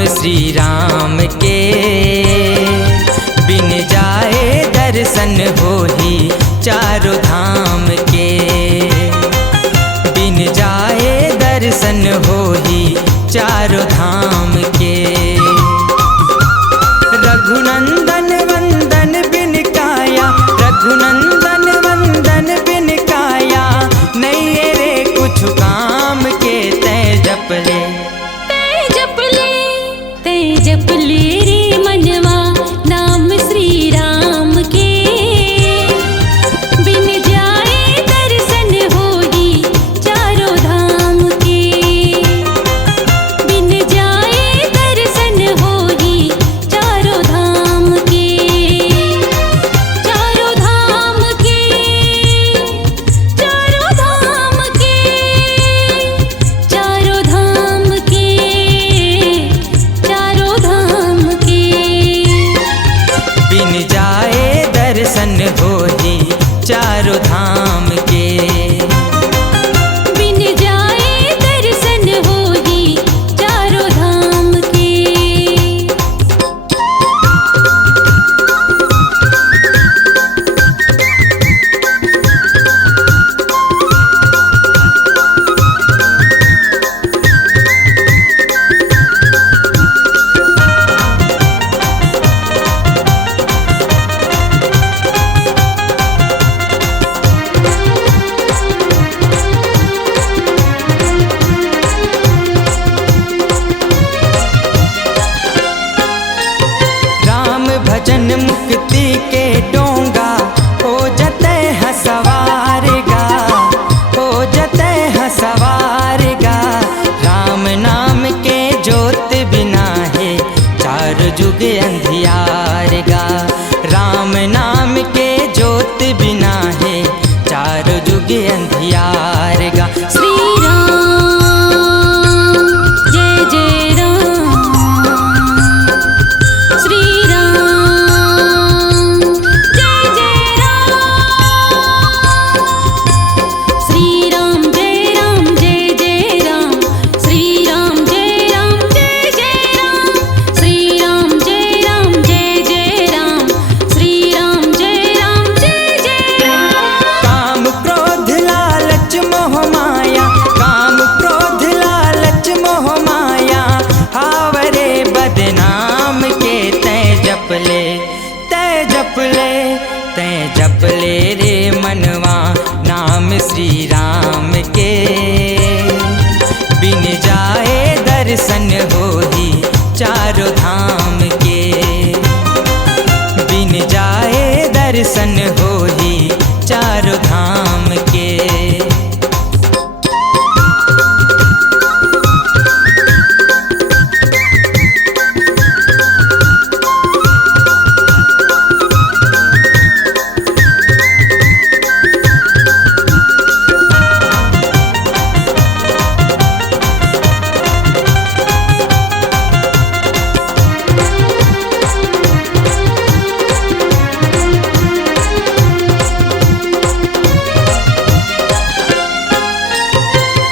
श्री राम के, बिन जाए दर्शन होही चारों धाम के, बिन जाए दर्शन होही चारों धाम के। रघुनंदन वंदन बिन काया, रघुनंदन वंदन बिन काया, नहीं रे कुछ काम के। तै जप ले रे मनवा नाम श्री राम के, बिन जाए दर्शन होही चारों धाम के, बिन जाए दर्शन होही चारों धाम के, चारों धाम के, चारों धाम के, चारों धाम के, चारों धाम के। बिन जाए दर्शन होही चारों धाम के, बिन जाए दर्शन होही चारों धाम के। राम भजन मुक्ति के डोंगा, हो जते हैं सवार गा, हो जते हैं सवार गा। राम नाम के जोत बिना है चार जुग अंधियार गा, राम नाम के जोत बिना है चार जुग अंधियार गा। श्री राम जय जय राम, श्री राम जय जय राम, श्री राम जय राम जय जय राम, श्री राम जय राम जय जय राम, श्री राम जय राम जय जय राम, श्री राम जय राम जय जय राम। काम क्रोध लालच मोह माया, काम क्रोध लालच मोह माया, हावरे बदनाम के। तै जप ले, तै जप ले, तै जप ले रे मनवा नाम श्री राम के, बिन जाए दर्शन होही चारों धाम के, बिन जाए दर्शन होही चारों धाम के।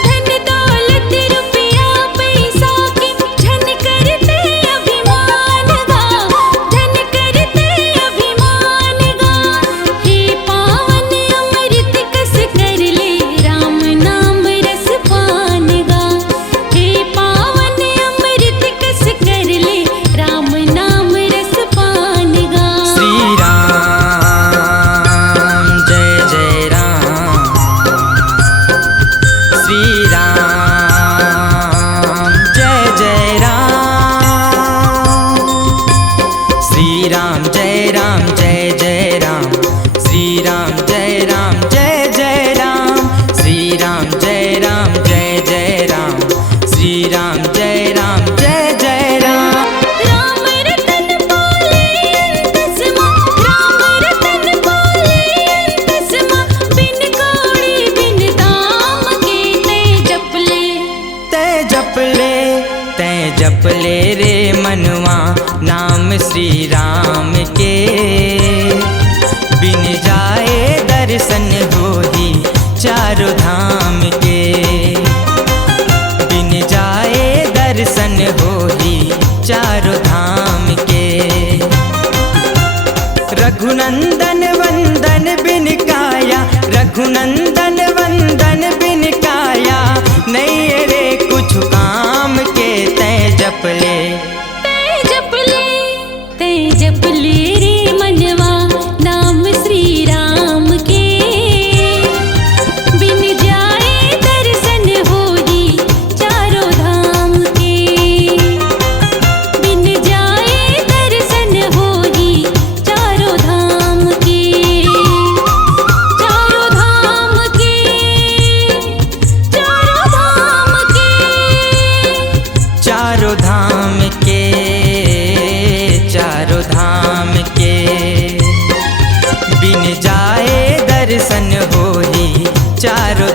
धन दौलत रुपया पैसा की झन करते अभिमान गा, झन करते अभिमान गा। हे पावन अमृत कस कर ले राम नाम रस पान गा, हे पावन अमृत कस कर ले राम नाम रस पान गा। श्री राम जय जय राम, श्री राम जय जय राम, श्री राम जय राम जय जय राम, श्री राम जय राम जय जय राम, श्री राम जय राम जय जय राम, श्री राम जय राम जय जय राम। राम रतन बोले अंतसमा, राम रतन बोले अंतसमा, बिन कौड़ी बिन दाम के। ते जप ले, तै जप ले, तै जप ले रे मनवा नाम श्री राम के, बिन जाए दर्शन होही चारों धाम के, बिन जाए दर्शन होही चारों धाम के, चारों धाम के। बिन जाए दर्शन होई चारों